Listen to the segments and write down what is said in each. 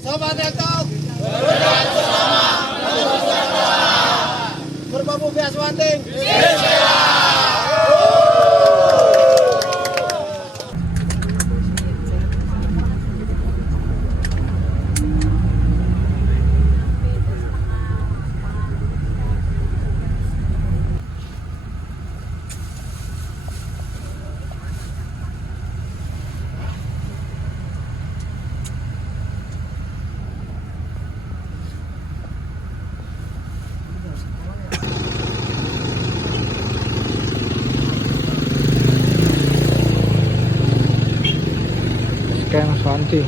Sobat TikTok, bergerak bersama, berbambu bias wanting. Kayak Mas Wanti.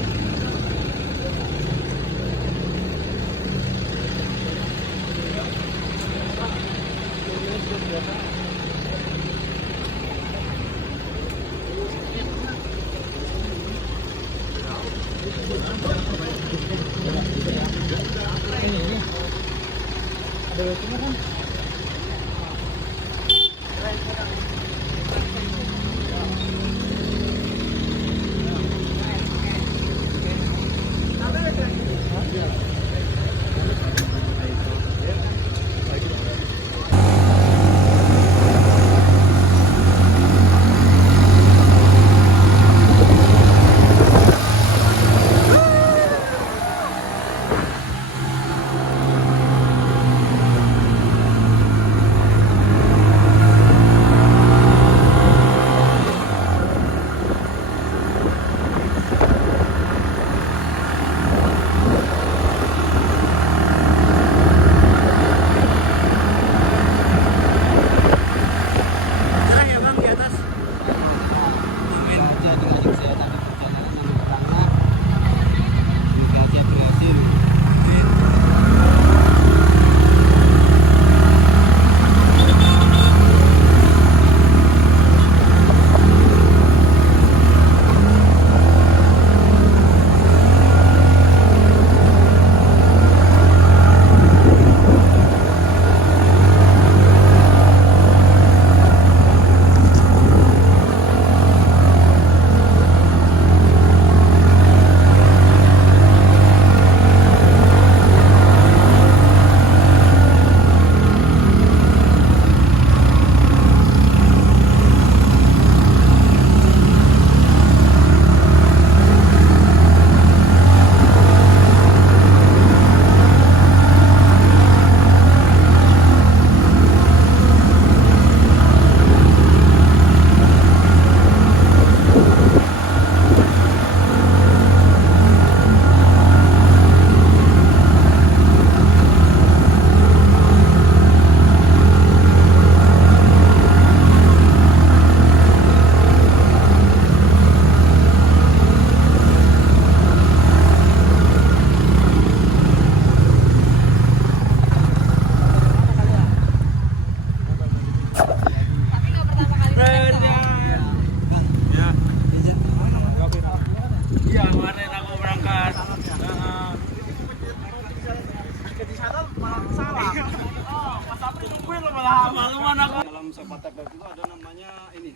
Dalam sepak takraw itu ada namanya ini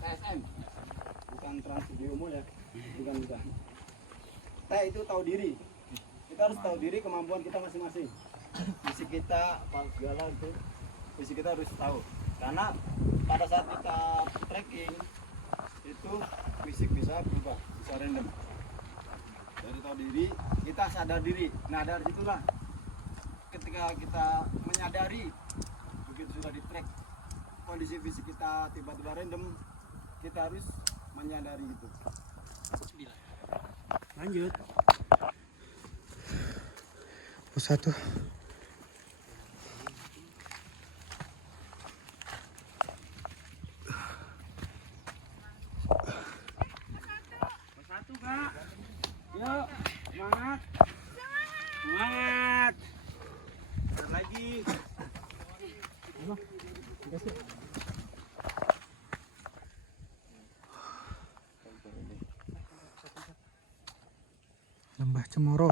TSM, bukan Trans Studio Mall ya, bukan. T itu tahu diri. Kita harus tahu diri, kemampuan kita masing-masing. Fisik kita, apa segala itu, fisik kita harus tahu. Karena pada saat kita trekking itu fisik bisa berubah, bisa random. Dari tahu diri, kita sadar diri. Nah dari situlah ketika kita menyadari begitu sudah di track kondisi fisik kita tiba-tiba random, kita harus menyadari itu. Lanjut. Satu. Satu Kak. Yuk, semangat. Semangat. Bentar lagi. Lembah Cemoro.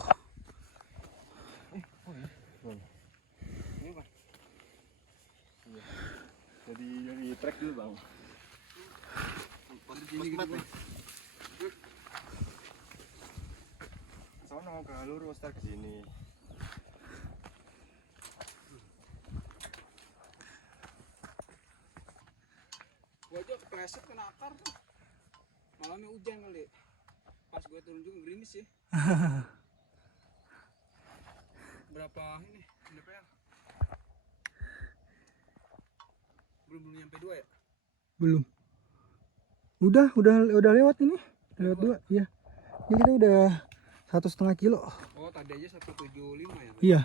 Jadi track dulu bang. Posisi ini gitu. Sono. mau ke lurus ntar ke sini. Gua aja kepleset kena akar tuh. Malamnya hujan kali. Pas gue turun juga gerimis sih. Berapa ini DPL? Belum nyampe 2 ya? Belum. Udah lewat ini. Lewat 2, iya. Ini kita udah 1,5 kilo. Oh, tadi aja 175 ya? Iya.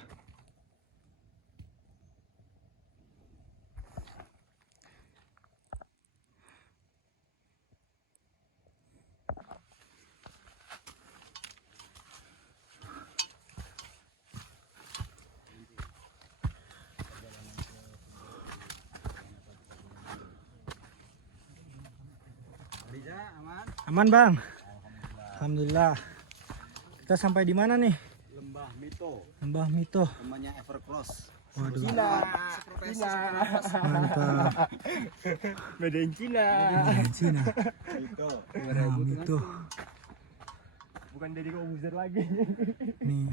Bisa, aman. Aman, Bang. Alhamdulillah. Kita sampai di mana nih? Lembah Mito, Lembah Mito. namanya Evercross. Waduh. Cina. Mantap. Medan Cina. Nah, Cina. Mito. Nah, Mito. Bukan Deddy Kobuzer lagi. Nih.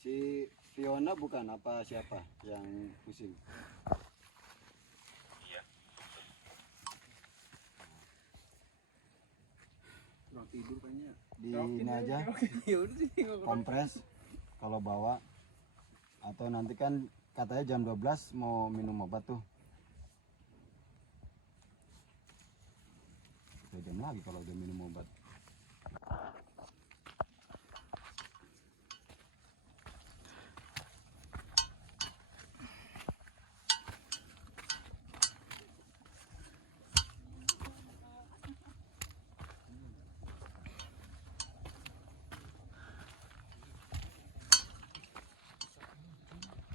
Si Fiona bukan apa siapa yang pusing? Kurang tidur kayaknya. Di ini aja. Ya udah sih. Kompres kalau bawa atau nanti kan katanya jam 12 mau minum obat tuh. Udah jam lagi kalau udah minum obat.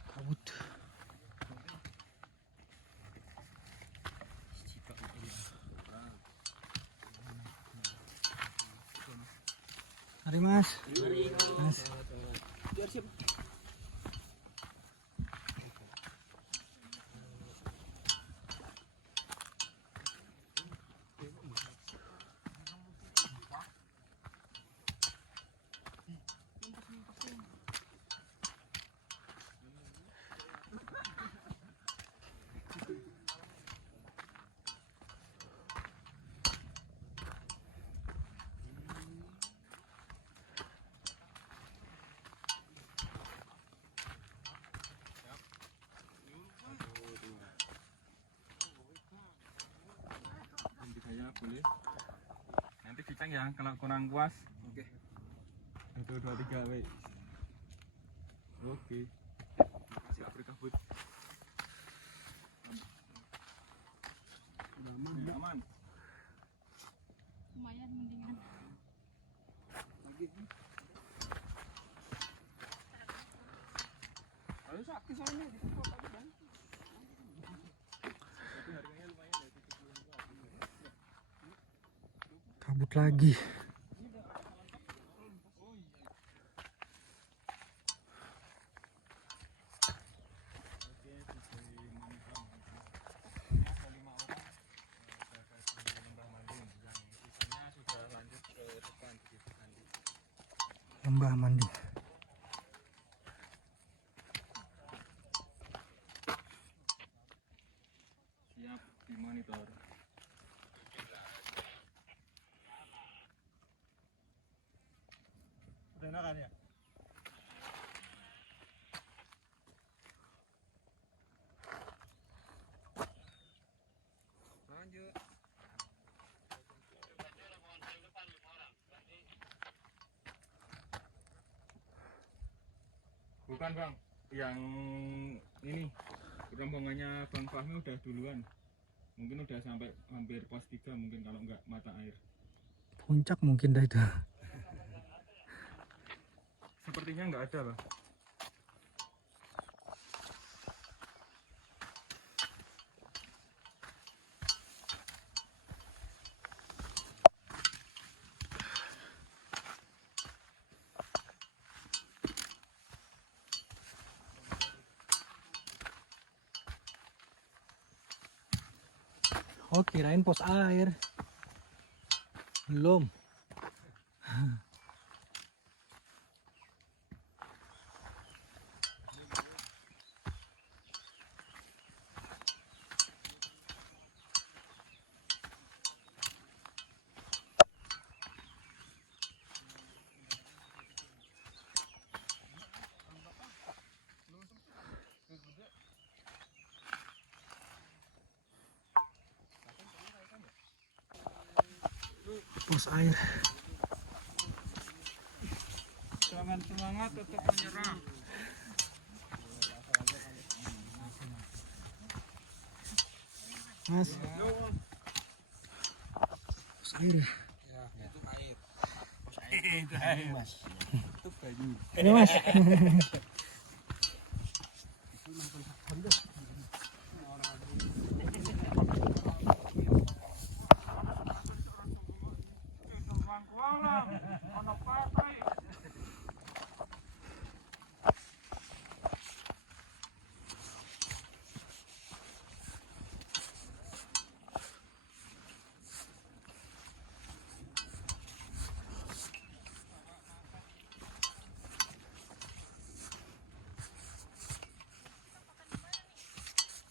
Kabut. Mari, Mas. Mas. Biar siap. Saya boleh. Nanti dicek ya kalau kurang puas. Oke. 1, 2, 3 weh. Oke. Makasih Afrika Bud. Udah aman. Lumayan mendingan. Ayo sakit soalnya di tempat tadi kan. Tapi harganya lumayan ya 70.000. Kabut lagi. Lembah Mandi. Siap dimonitor. Udah enakan ya? Lanjut. Bukan Bang, yang ini rombongannya Bang Fahmi udah duluan. Mungkin udah sampai hampir pos 3 mungkin kalau nggak mata air. Puncak mungkin dah itu. Sepertinya nggak ada Bang. Oh, kirain pos air. Belum. Pos air. Jangan semangat, tetap menyerah. Mas. Pos air ya? Itu air mas. Itu banyu. Ini mas.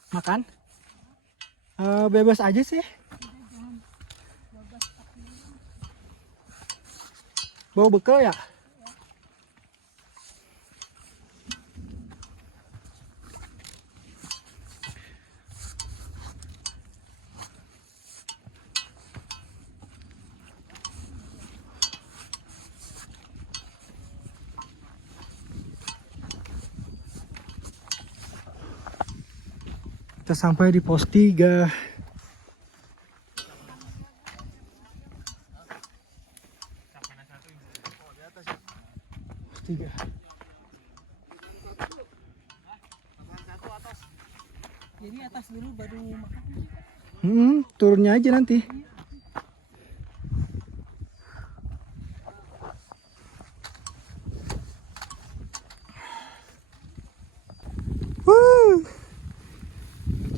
Makan? Bebas aja sih. Bawa bekal ya? Kita sampai di pos 3. Pos 3. Jadi atas dulu baru makan. Turunnya aja nanti.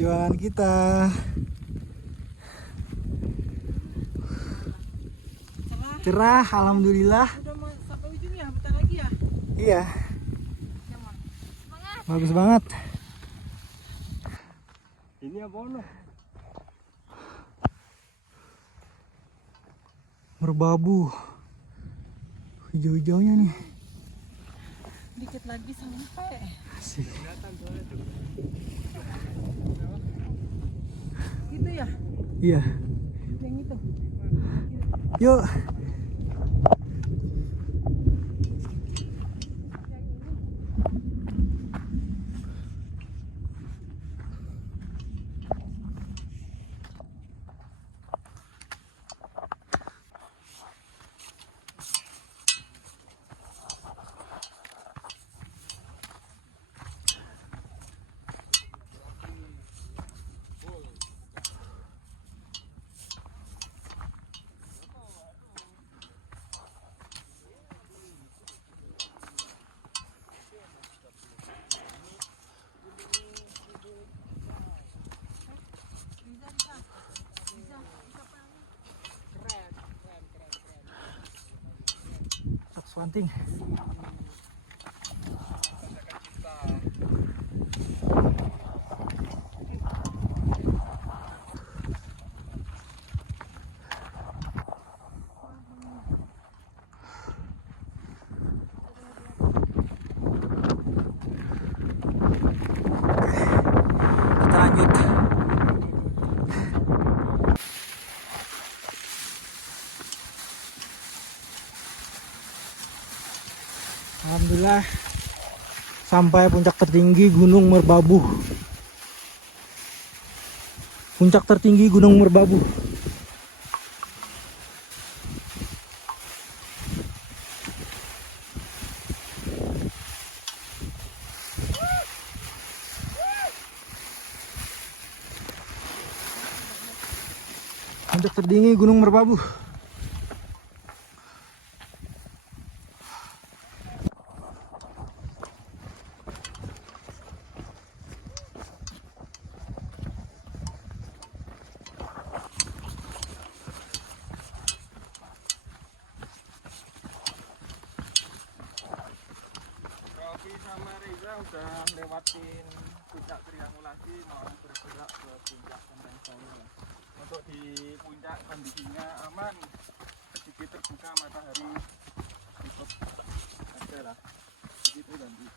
Perjuangan kita. Cerah, alhamdulillah. Udah mau sampai ujung ya, bentar lagi ya. Iya. Bagus banget. Ini apa no? Merbabu. Hijau-hijaunya nih. Dikit lagi sampai. Asik. Gitu ya, Iya. yang itu. Yuk. Swanting. Kita lanjut. Alhamdulillah sampai puncak tertinggi Gunung Merbabu. Puncak tertinggi Gunung Merbabu. Puncak tertinggi Gunung Merbabu. udah lewatin puncak triangulasi mau bergerak ke puncak Genteng Songo. Untuk di puncak kondisinya aman, sedikit terbuka matahari ikut aja lah, begitu nanti.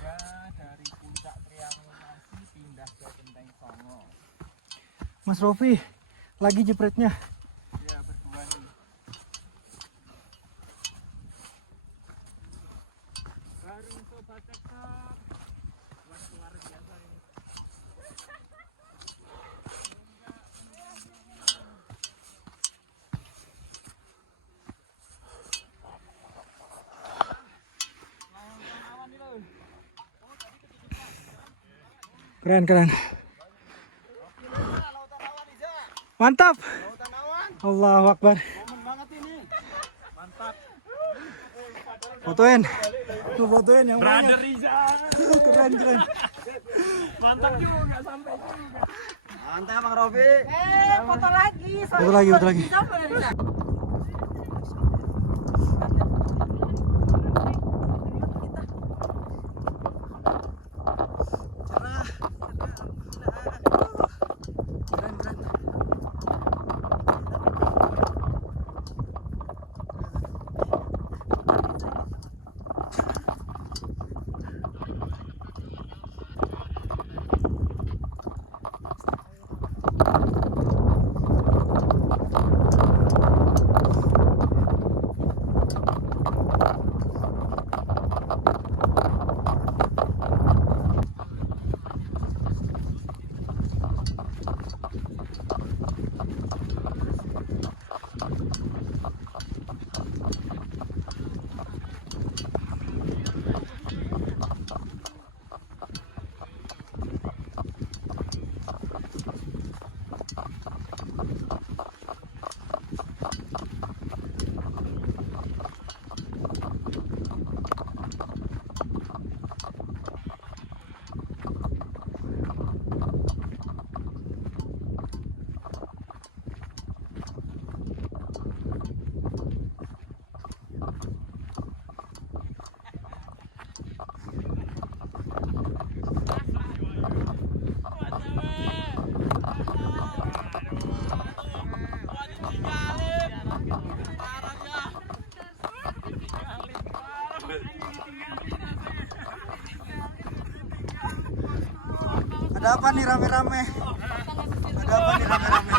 Ya, dari puncak triangulasi pindah ke Genteng Songo. Mas Rofi lagi jepretnya. Ya, berdua nih. Bareng sobat cekak. Wah, luar biasa ini. Keren keren. Mantap. Allahu Akbar. Momen banget ini. Mantap. Fotoin. Tuh fotoin yang Brother banyak. Riza. Keren keren. Mantap juga sampai juga. Santai Bang Rofi. Foto lagi. Foto lagi, foto lagi. Keren keren. Ada apa nih rame-rame? Ada apa nih rame-rame?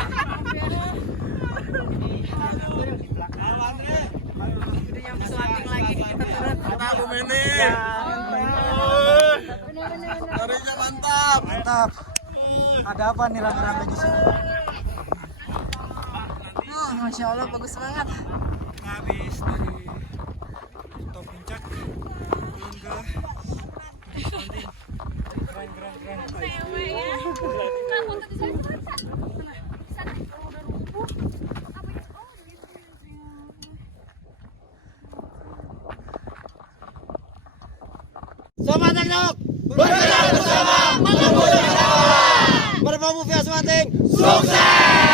Udah nyampe Selanting lagi. Kita turun. Tarinya mantap. Mantap. Ada apa nih rame-rame di sini? Masya Allah bagus banget. Habis dari top puncak turun ke Selanting. Keren keren keren. Sobat Teknok, bergerak bersama menembus cakrawala. Berbau via Selanting, sukses!